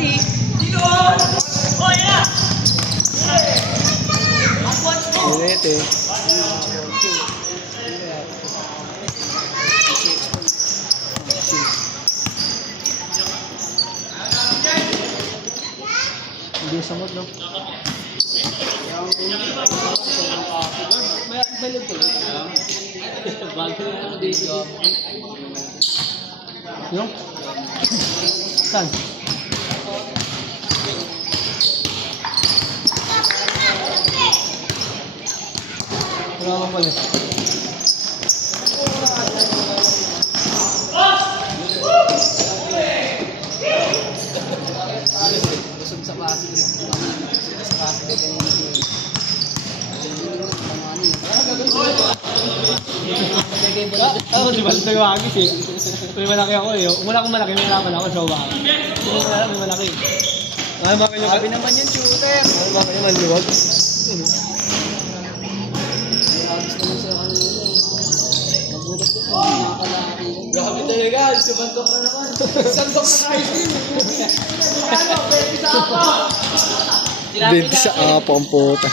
Mali. Oh, yeah. Direte. Hindi samot, no? May log ko. Bago na ako dito. Yung? Saan? Wala akong palit. Busog sa klase. Sa klase. Ako di ba nagwagis eh. May malaki ako eh. Umula akong malaki, may laban ako sa uwag. May malaki. Ay, mga kanyo. Sabi naman yung shooter. Ay, mga kanyo maliwag. Grabe talaga, sumantok na naman. Santok na kayo din. Ano, pwede sa apa. Bebe sa apa ang puta.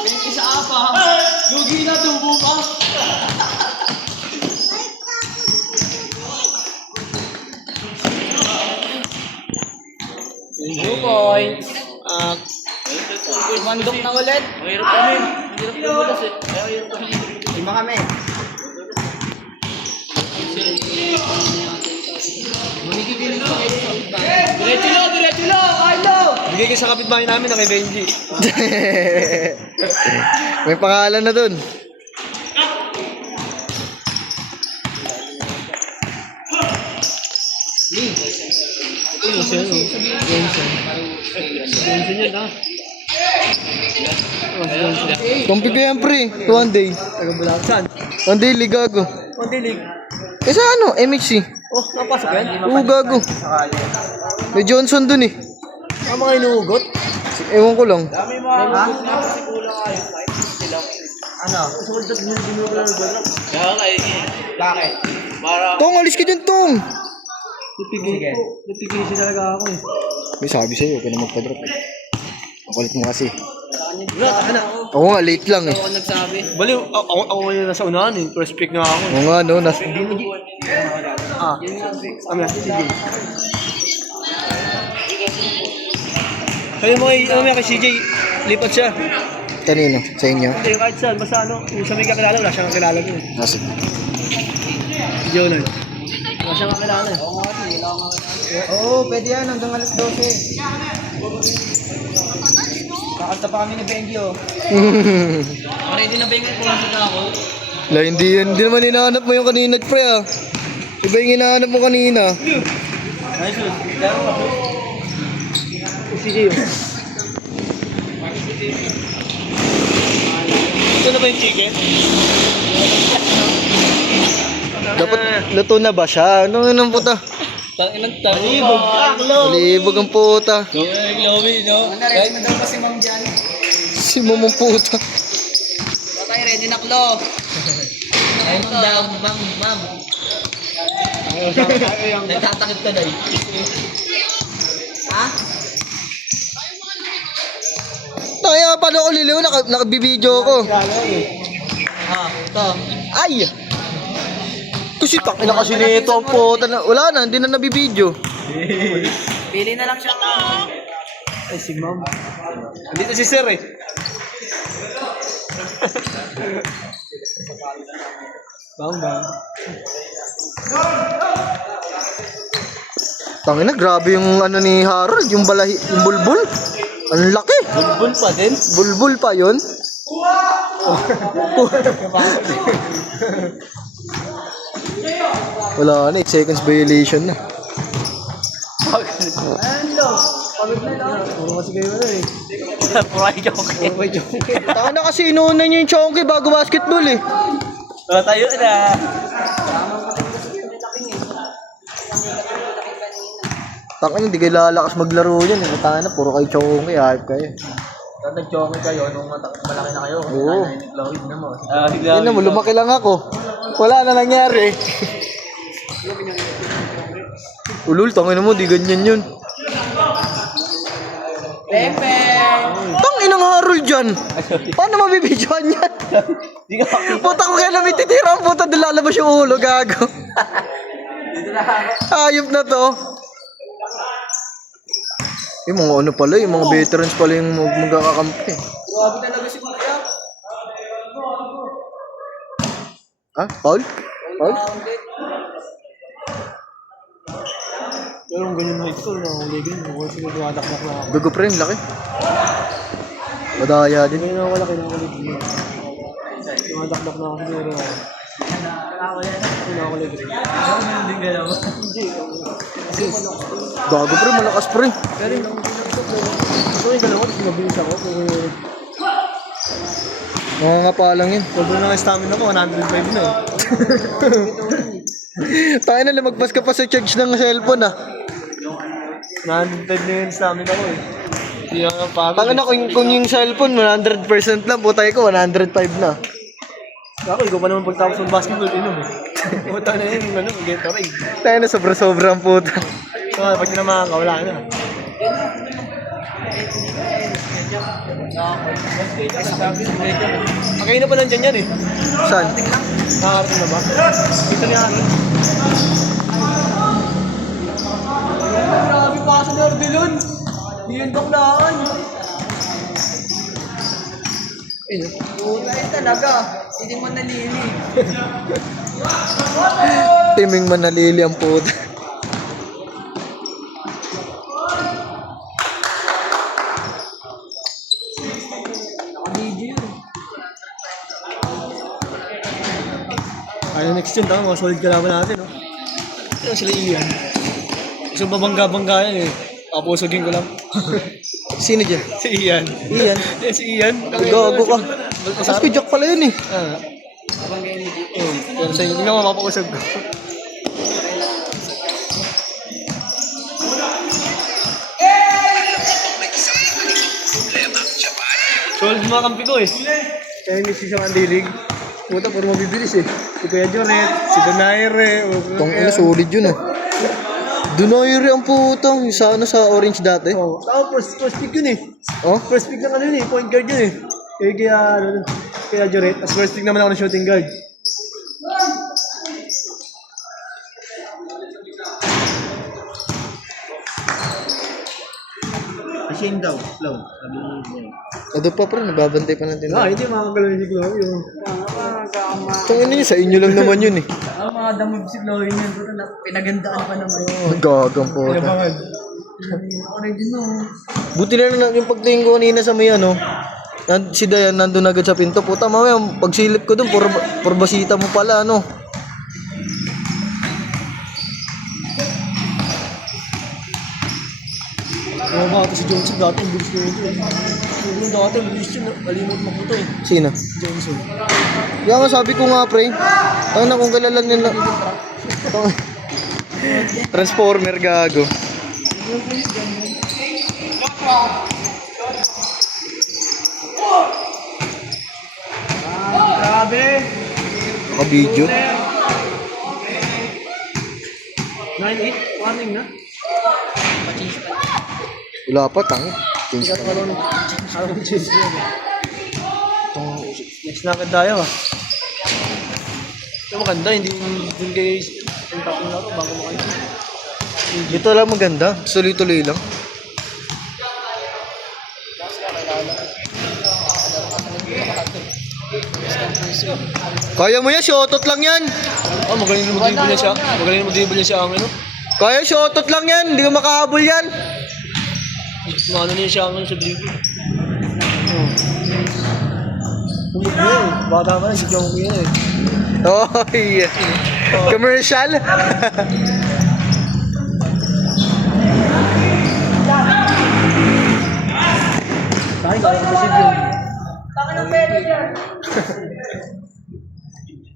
Bebe sa apa. Lugi na tubo pa. 2 points. Mandok na ulit. Mahirap kami. Mahirap lumulas eh. Mahirap kami. 5 kami. Diretso lo! Carlo! Bigay ko sa kapitbahay namin na kay Benji. May pangalan na dun. Kumpi ko yan pre, one day. Saan? One day ligago. Pandilig. Kasi ano, MHC. Oh, napasok yan? Oo, gago. May Johnson dun eh. Ang mga inuugot? Ewan ko lang. Dami mga inuugot nga kasi kulang kayo. Sila. Ano? Sumunod na binubulan ng bola. Kaya kayo. Bakit? Para... Tong, alis ka dyan, Tong. Napigil talaga ako eh. May sabi sa'yo, kaya na magpa-drop eh. Ang kulit mo kasi. Wala, taka na. Ako nga, late lang eh. Ako nagsabi. Baliw, ako ngayon nasa unahan eh. First pick nga ako. Oo nga, no. Kami, sige. Kaya mo kay CJ, lipat siya. Kanino? Sa inyo? Hindi, kahit saan, basta ano, yung sa may kakilala, wala siyang kakilala ko eh. Ah, sige. Si Jonah. Wala siyang kakilala eh. Oo, pwede yan. Hanggang alas 12. Kakanta pa kami ni Benji, oh. Ready na ba yung pumasok na ako? La, hindi naman hinahanap mo yung kanina, pre, ah. Iba yung hinahanap mo kanina. Nice one. Laro ako. CJ yun. Ito na ba yung chicken? Dapat luto na ba siya? Ano nang puta? Tanginang talibog. Malibog ang puta. Glowy, no? Ready na daw pa si Ma'am dyan. Si mamang puta. Patay, ready na, Klo. Ay, Ma'am daw, Ma'am. Nagtatakip ka na eh. Ha? Kaya paano ako liliw? Nakabibideo ko. Ito. Ay! Kasi takina kasi nito ang puta na. Wala na, hindi na nabibideo. Pili na lang siya. Ay, si Ma'am. Dito si Sir eh. Bang. Tangina, grabe yung ano ni Harold, yung balahi, yung bulbul. Ang laki. Bulbul pa din. Bulbul pa yun. Wala na, 8 seconds violation na. Ano? Pagod na lang. Puro kasi kayo na eh. Puro ay joke. Taka na kasi inuuna niyo yung chonky bago basketball eh. Tayo na. Taka na, hindi kayo lalakas maglaro yan. Taka na, puro kayo chonky, hype kayo. Kung nag-chonky kayo, nung malaki na kayo, Oo. Lloyd na mo. Yan na mo, lumaki lang ako. Wala na nangyari. Ulul, tangin mo, di ganyan yun. Pepe! Tang inang harol dyan. Paano mabibidyoan yan? Puta ko kaya namin titira ang puta, lalabas yung ulo, gago. Ayop na to. Yung mga ano pala, yung mga veterans pala yung magkakakampi. Grabe talaga si Kuya. Ha? Paul? Paul? Pero ang ganyan height ko, nakuligin. Kung sino dumadakdak na ako. Gago pre, ang laki. Madaya din. Ngayon ako laki nakuligin. Dumadakdak na ako siguro. Nakuligin. Hindi galaw. Hindi. Gago pre, malakas pre. Pero yung dalawa, sinabilis ako. Mga pa lang yun. Sobrang na stamina ko, 105 na eh. Tayo na, lumagpas ka pa sa charge ng cellphone ah. 105 na yung stamina ko eh. Hindi ako pagod. Taka na, kung yung cellphone 100% lang, putay ko 105 na. Ako, ikaw pa naman pagtapos ng basketball, inom eh. Puta na yun, ano, Gatorade. Tayo na, sobra-sobra ang puta. So, pag tinamaan ka, wala na. Okay na pa nandyan yan eh. Saan? Nakakarating na ba? Dito niya ano? Grabe pa sa Nordelon. Yun baklaan. Puta yun talaga. Hindi mo nalili. Timing manalili ang puta. Naka-video yun. Ano next yun, tama, mga solid kalaban natin, no? Ano sila Ian? Gusto babangga-bangga yan eh. Kapusogin ko lang. Sino dyan? Si Ian. Ian? Eh, si Ian. Gago ka. Mas kujak pala yun eh. Ah. Pero sa inyo, hindi naman mapakusog ko. Solid mga kampi ko eh. Kaya hindi siya mandilig. Puta, puro mabibilis eh. Si Kuya Joret, si Donaire. Tong ina, solid yun ah. Dunoyri ang putang. Sa ano, sa orange dati. Oh, tao first pick yun eh. Oh? First pick ng ano yun eh, point guard yun eh. Kaya Joret, as first pick naman ako ng shooting guard. Shane daw, flow. Sabi niya. Ado pa pre, nagbabantay pa natin. Hindi makakagalaw si Chloe. Tong ina nyo, sa inyo lang naman yun eh. Mga damag si Chloe niyan, pinagandaan pa naman. Oh, gagang puta. Okay din no. Buti na lang yung pagtingin ko kanina sa may ano. Si Dayan nandun agad sa pinto. Puta mamaya, pagsilip ko dun, puro basita mo pala ano. Oo ba, ito si Johnson dati, ang bilis ko ito eh. Yung dati, ang bilis yun, kalimot mo po ito eh. Sino? Johnson. Kaya nga sabi ko nga pre. Ang na kung kailan nila. Transformer gago. Grabe! Naka-video. 9-8, warning na. Wala pa, tango. Change pa. Parang change yun. Next na agad tayo ah. Ito maganda, hindi kayo yung tapong na ito bago makalit. Ito lang maganda. Tuloy-tuloy lang. Kaya mo yan, shotot lang yan. Oh, magaling na mag-dribble niya siya. Magaling na mag-dribble niya siya ang ano. Kaya shotot lang yan, hindi ka makahabol yan. Maano niya siya ang sa dribble. Humot niya eh. Bata pa na, si Jong Kuya eh. Oh, yeah. Commercial. Tayo, kaya ko si Jong.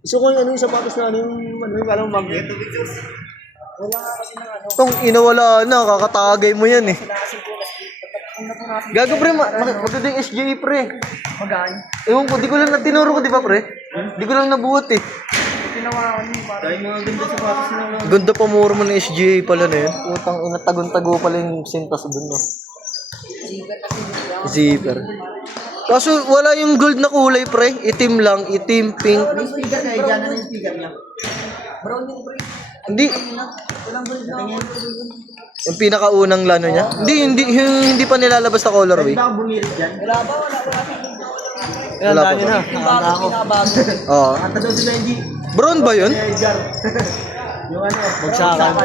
Gusto ko yung ano yung sapatos na ano yung alam mo magnet. Wala nga kasi ng ano. Tong inawala na, kakatagay mo yan eh. Gago pre, magandang SJ pre. Magaan. Ewan ko, di ko lang tinuro ko, di ba pre? Di ko lang nabuhat eh. Dahil mga ganda sapatos na lang. Ganda pa mura mo ng SGA pala na yun. Utang ina, tagon-tago pala yung sintas doon, no? Zipper. Kaso wala yung gold na kulay, pre. Itim lang, itim, pink. Yung speaker na, dyan na yung speaker niya. Brown yung pre. Hindi. Walang gold na. Yung pinakaunang lano niya. Hindi pa nilalabas na colorway. Hindi ba ako bumilit dyan? Wala ba? Wala pa Dami ba? na. Nakanda ako. Oo. Kanta daw si Benji. Brown ba yun? Edgar. Yung ano, bagsakan.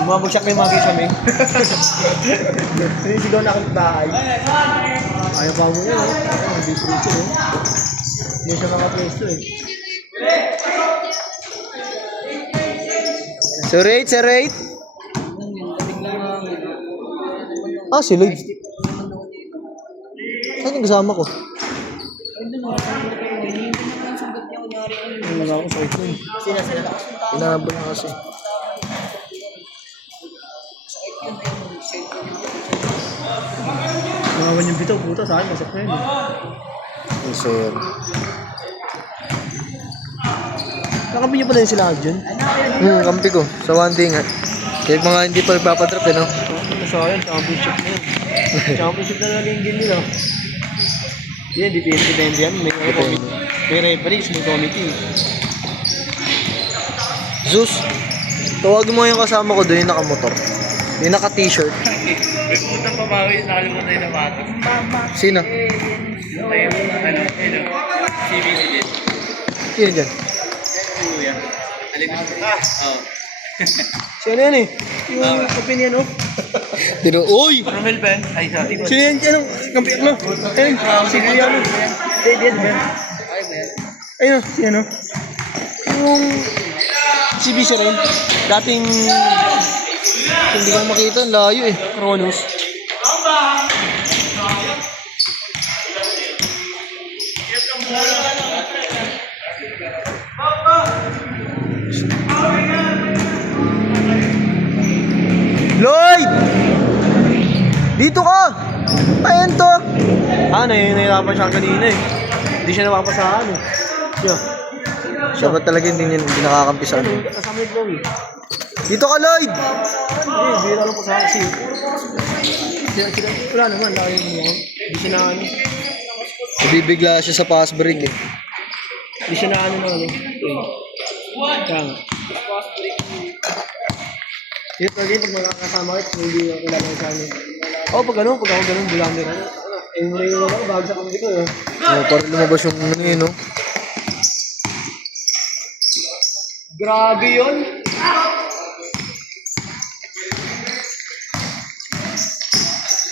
Yung mga bagsak na yung mga kisame. Sinisigaw na akong bahay. Ayaw pa mo yun. Hindi preso eh. Hindi siya makapreso eh. Sir rate. Ah, si Lloyd. Saan yung kasama ko? Yung mga ako sa ito eh. Inaabot na kasi. Mga yung bitaw, puta sa akin. Masak na yun eh. Yung sir. Nakabi niyo pala yung sila dyan. Kampi ko. Sa one day nga. Kaya mga hindi pa nagpapadrop eh, no? Sa akin, championship na yun. Championship na lang yung game nila. Yan, depende yan. May committee. May referees, may committee. Zeus, tawagin mo yung kasama ko doon yung nakamotor. Yung naka-t-shirt. May pumunta pa ba yung nakalimutan yung nabatos? Sino? Tayo, CBC din. Sino dyan? Kuya. Alin na? Oo. Si ano yan eh? Yung opinion oh. Uy! Romel Ben? Ay, sorry. Sino yan? Anong kampiyak mo? Ayun, si Guillermo. Dead Ben. Ayun, si ano? Yung CBC rin. Dating Hindi ko makita, ang layo eh. Kronos. Lloyd! Dito ka! Ayan to! Nahihirapan siya kanina eh. Hindi siya napapasahan eh. Siya. Siya ba talaga hindi nakakampi sa ano? Kasama yung Chloe. Dito ka, Lloyd! Hindi lang po sa kasi. Wala naman, laki mo yan. Hindi siya na ano. Nabibigla siya sa fast break eh. Hindi siya na ano na ano. Kaya nga. Dito lagi pag makakasama kayo, hindi ako kailangan sa amin. Pag ako ganun, bulang nila. Muli yung ako, bago sa kambi ko eh. Parang lumabas yung ano yun, no? Grabe yun!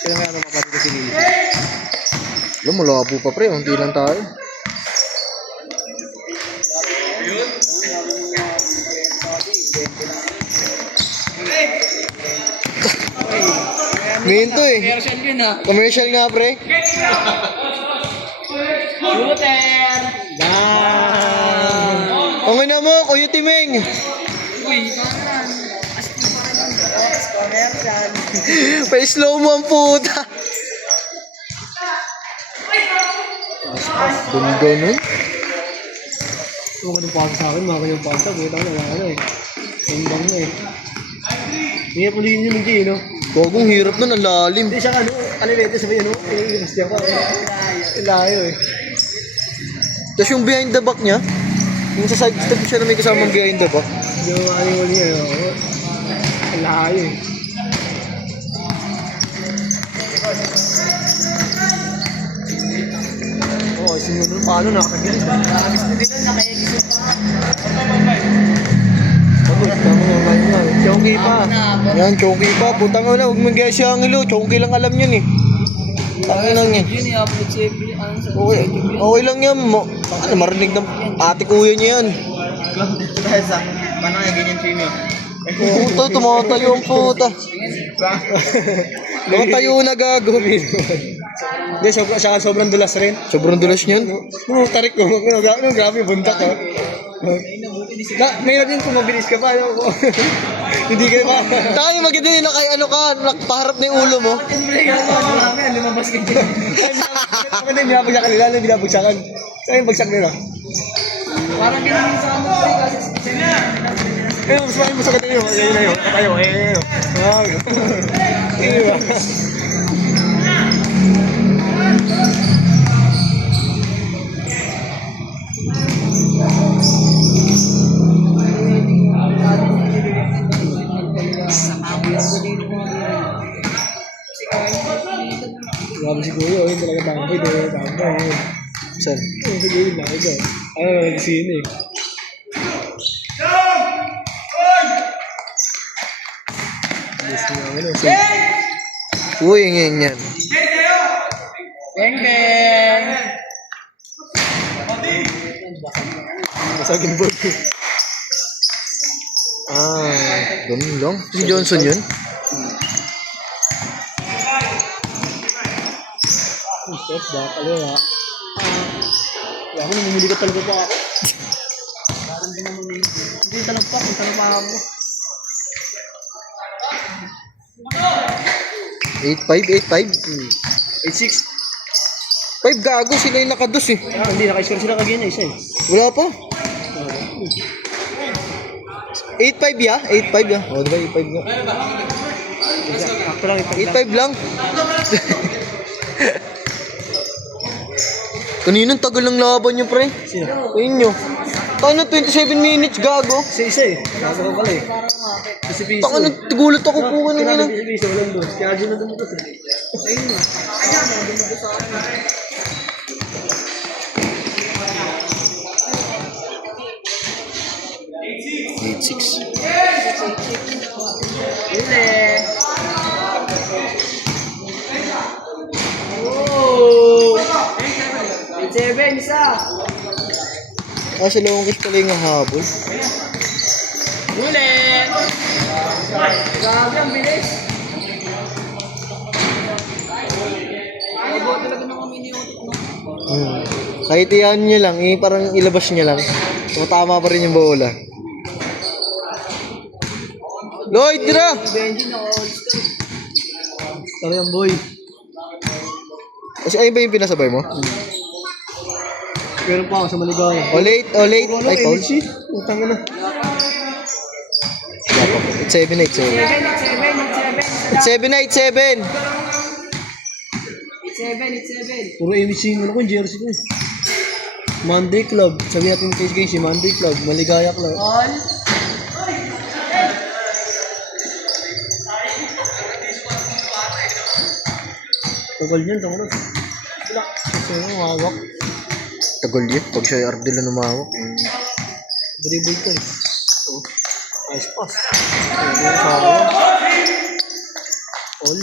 Kaya nga naman kapatid ko si Lisa. Alam mo, labo pa pre, hindi lang tayo. Ngayon to eh. Commercial yun ha. Commercial nga pre. Shooter! Ang ina mo, Kuya Timeng. Uy, parang. Commercial. Pa-slow mo ang puta. Ganda nun. Huwag ka nang pasa sa akin, mga kanyang pasa. Buta ko na lang ano eh. Tumbang na eh. Hindi po din yun hindi, no? Gagong hirap nun, ang lalim. Hindi siya ano, kalilete sabi ano, iniiwas niya pa. Ilayo eh. Tapos yung behind the back niya, yung sa side step siya na may kasamang behind the back. Yung ano yung niya, ilayo eh. Sinunod paano nakakagilid. Chonky pa. Yan, chonky pa. Putang na, huwag mong guess yung ilo. Chonky lang alam yun eh. Tangin lang yan. Yun i-upload sa FB. Okay lang yan. Ano, marinig ng ate kuya niya yan. Paano kaya ganyan stream yun? Puta, tumatayo ang puta. Tumatayo na gago. Hindi, sobrang dulas rin. Sobrang dulas niyan. Tarik ko. Grabe, buntak ko. Mahirap yun kung mabilis ka pa. Hindi ka pa. Tayo maganda yun na kay ano ka, nakapaharap na yung ulo mo. Lumabas ka dyan. Ako na yung binabagsakan nila, binabagsakan. Saan yung bagsak nila? Parang ginamin sa kamot pre kasi Eh, mas maraming masakit tayo. Ayun na yun. Tayo, eh. Wow. Iba. Grabe si Kuya, oh, yun talaga tambay, tambay. Saan? Sige, yun lang ito. Ano, nagsino eh. Uy, ngayon yan. beng beng. Masagin board. Ganun lang. Si Johnson yun? Step back, ano nga. Kaya ako namumili ka talaga pa ako. Hindi talagpak, hindi talagpak ako. 8-5, 8-5. 8-6. 5 gago, sila yung nakados eh. Ah, hindi, naka-score sila kagina isa eh. Wala pa. 8-5 ya? 8-5 ya? O, diba 8-5 nga? Sakto lang, 8-5 lang. Kaninang tagal ng laban nyo, pre. Sino? Ayun nyo. Tayo na 27 minutes, gago. Isa eh. Nasa ko pala eh. Kasi piso. Taka na, tigulat ako po kanina. Kinabi si piso, walang doon. Kaya dyan na dumutos eh. Ayun na. Huli. Oh! 7 isa. Sa long kiss pala yung habol. Huli. Grabe ang bilis. Ay, buo talaga ng miniotic, no? Kahit iyan nyo lang, parang ilabas nyo lang. Tama pa rin yung bola. Lloyd, tira! Benji na all-star. Tara yan boy. Kasi ayun ba yung pinasabay mo? Meron pa ako sa Maligaya. O late, o late. Ay, foul. Utang na. It's 7, 8, 7. 7, 8, 7, 8, 7. It's 7. Puro MC mo na ko, jersey ko. Monday Club. Sabi natin kay Casey, Monday Club. Maligaya Club. All. Tagal niyan, tango na. Kasi yung hawak. Tagal yun. Pag siya yung Ardila numawak. Dribble ko eh. Oh. Nice pass. All.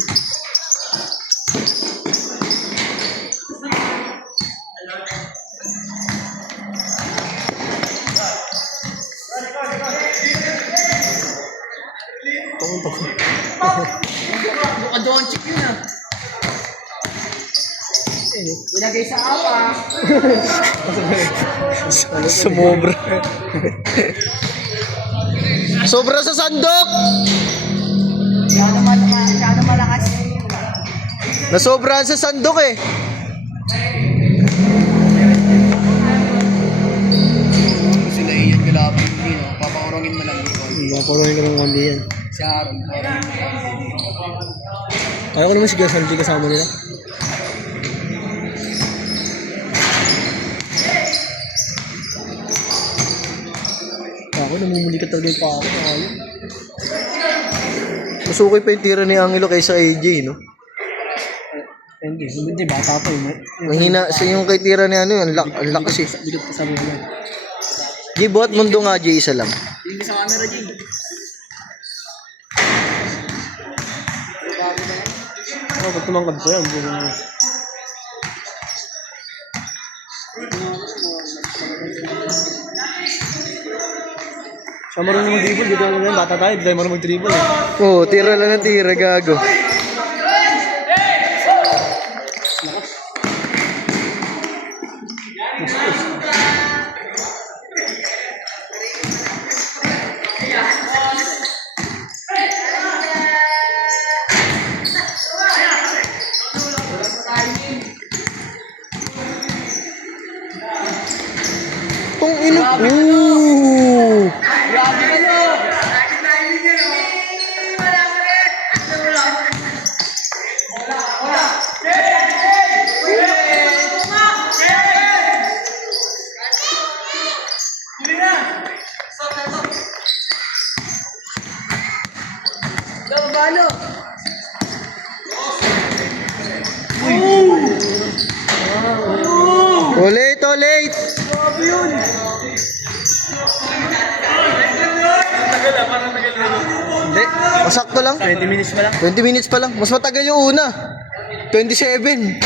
Buka Doncic yun ah. Ilagay sa apa. Sumobra. Sobra sa sandok! Masyado malakas. Nasobrahan sa sandok eh. Sila iyan galapin din, no? Papakurangin mo lang ito. Maparoin ka ng kundi yan. Si Aaron. Kaya ko naman si Gasanti kasama nila. Ako, namumuli ka talaga yung pa ako. Masukay pa yung tira ni Angelo kaysa AJ, no? Hindi, bata pa yun. Mahina sa yung kay tira ni ano yun. Ang lakas eh. Bigat pa sabi ko yan. G, buhat mundo nga, G, isa lang. Hindi sa camera, Jing. Ba't tumangkad ko yan? Siya marunong mag-dribble, dito lang yan. Bata tayo, dahil marunong mag-dribble eh. Oo, tira lang ng tira, gago. Tong ina, Palo. Ulit, ulit. Grabe yun. Hindi. Masakto lang. 20 minutes pa lang. 20 minutes pa lang. Mas matagal yung una. 27.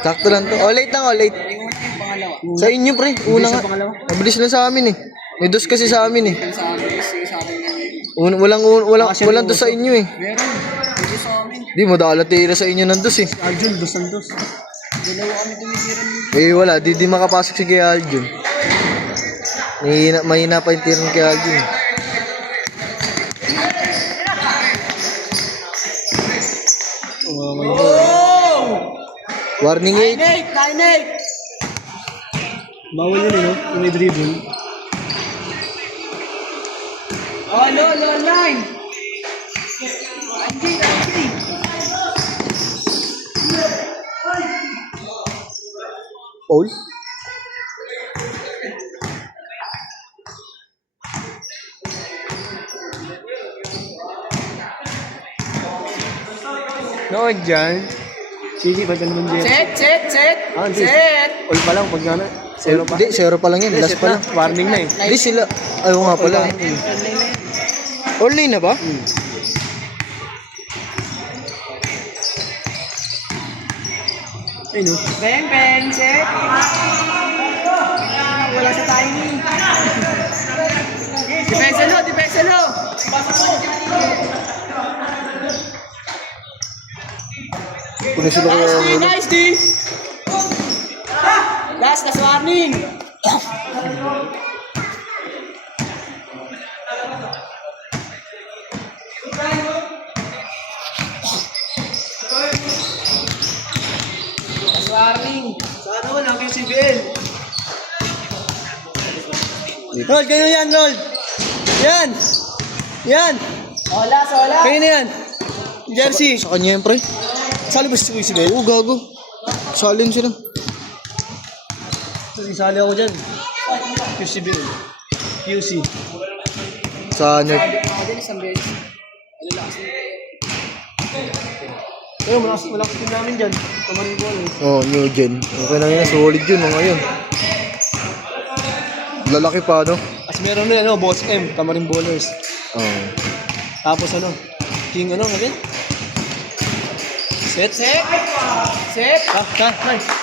Sakto lang to. O, late lang, o, late. Yung pangalawa. Sa inyo, pre. Una nga. pangalawa. Mabilis lang sa amin eh. May dos kasi sa amin eh. Sa amin, kasi sa akin yan. Walang dos sa inyo eh. Meron. Hindi sa amin. Di, madala tira sa inyo ng dos eh. Arjun, dos ng dos. Dalawa kami tumitira ng Eh, wala. Di makapasok si Kuya Aljun. Mahina pa yung tira ni Kuya Aljun eh. Warning 8. 9-8! Bawal yun eh, no? Yung may dribble. Oh, no, line! Anjay! Paul? No, dyan. Sige, ba't ganun dyan? Set! Ah, hindi. Set! All pa lang, pag gana. Zero pa. Hindi, 0 pa lang yan. Hindi, Last set pa na. lang. Warning na eh. Hindi sila. Ayaw nga pala. Online na ba? Ay, no? Bang! Set! Wala sa timing. Depensa lo! Kung sila kaya Nice, D! Last warning! Last warning! Sana wala kayo CBL. Rod, kayo yan, Rod. Yan. Olas! Kayo na yan. Jersey. sa kanya yan, pre? Sali ba si CBL? Oo, gago. Salin sila. Isali ako dyan. QCBL. QC. Sa net. Ako din isang beses. Pero malakas din namin dyan. Kamarin ko ano. Oh, new gen. Okay na yun. Solid yun, mga yun. Lalaki pa, no? As meron na ano, Boss M, Kamarin Bowlers. Oo. Tapos ano, King ano, ngayon? Set? Set! Nice.